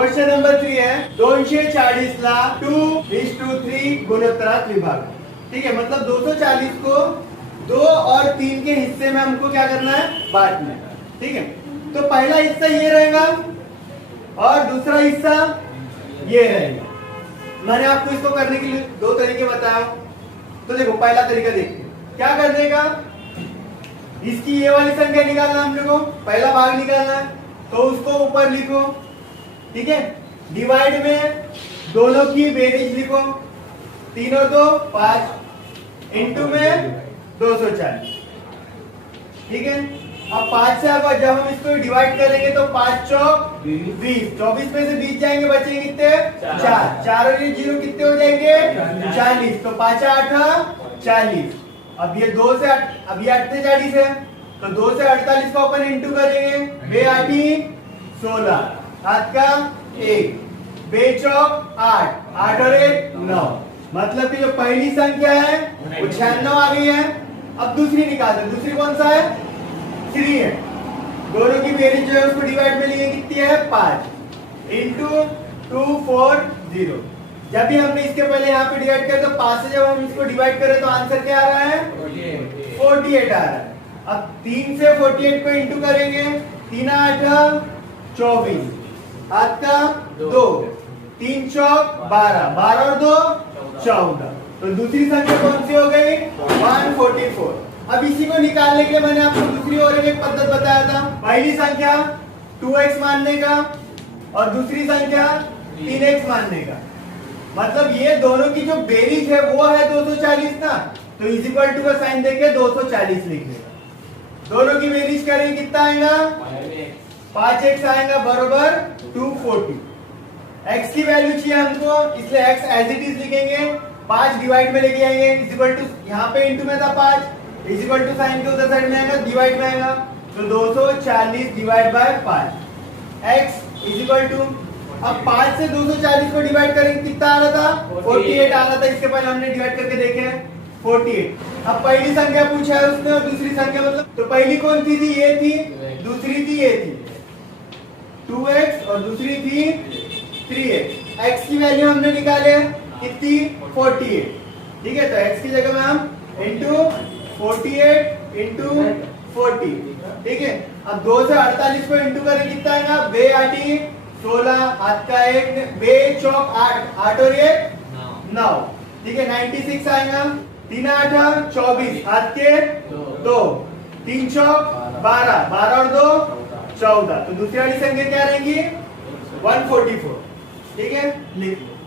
Question number 3 है 240 ला 2:3 गुणोत्तरात विभाग। ठीक है, मतलब 240 को 2 और 3 के हिस्से में हमको क्या करना है, बांटना है। ठीक है, तो पहला हिस्सा ये रहेगा और दूसरा हिस्सा ये रहेगा। मैंने आपको इसको करने के लिए दो तरीके बताया। तो देखो, पहला तरीका देखते हैं क्या करने का। इसकी ये वाली संख्या निकालना हम लोग को, पहला भाग निकालना है, तो उसको ऊपर लिखो। ठीक है, डिवाइड में दोनों की बेरीज लिखो, 3 और 2 5, इंटू में 240। ठीक है, अब 5 से अब जब हम इसको डिवाइड करेंगे तो 5 चौक 20, 24 में से 20 जाएंगे, बचेंगे कितने, 4 4 और ये 0 कितने हो जाएंगे, 40। तो 5 8 40। अब ये 2 से अब ये 8 से 40 है, तो 2 से 48 को अपन इंटू करेंगे, बे 8 16, हाथ का 1, बे चौक 8, 8 और 1 9। मतलब कि जो पहली संख्या है वो 96 आ गई है। अब दूसरी निकाल दो, दूसरी कौन सा है, 3 है। दोनों की बेरीज जो है उसको डिवाइड में लिए कितनी है, 5 इंटू 240। जब भी हमने इसके पहले यहाँ पे डिवाइड किया तो 5 से जब हम इसको डिवाइड करें तो आंसर क्या आ रहा है, 48 आ रहा है। अब 3 से 48 को इंटू करेंगे, 3 8 24, हाथ का 2, 3 चौक 12, 12 और 2 14। तो दूसरी संख्या कौन सी हो गई, 144। अब इसी को निकालने के लिए मैंने आपको दूसरी और एक पद्धत बताया था। पहली संख्या 2x मानने का और दूसरी संख्या 3x मानने का। मतलब ये दोनों की जो बेरीज है वो है 240 ना, तो इज इक्वल टू का साइन देके 240 लिख देगा। दोनों की बेरीज करेंगे कितना आएगा, 5x आएगा बरोबर 240। x की वैल्यू चाहिए हमको, इसलिए x एज इट इज लिखेंगे, 5 डिवाइड में लेके आएंगे, इज इक्वल टू यहाँ पे इंटू में था 5, इज इक्वल टू साइन के उधर साइड में आएगा, डिवाइड में आएगा, तो 240 divide by 5, x is equal to, अब 5 से 240 को डिवाइड करेंगे कितना आ रहा था, 48 आ रहा था। इसके पहले हमने डिवाइड करके देखे हैं 48। अब पहली संख्या पूछा है उसने और दूसरी संख्या, मतलब तो पहली कौन सी थी, ये थी, दूसरी थी ये थी 2x और दूसरी थी 3x। x की वैल्यू हमने निकाले कितनी, 48। ठीक है, तो x की जगह में हम इंटू 48 इंटू 40। ठीक है, अब 2 से 48 को इंटू करें कितना आएगा, बे 8 16, हाथ का 1, बे चौक 8, 8 और 1 9। ठीक है, 96 आएगा, 3 8 24, हाथ के 2, 3 चौक 12, 12 और 2 14। तो दूसरी वाली संख्या क्या रहेंगी, 144। ठीक है, लिख लो।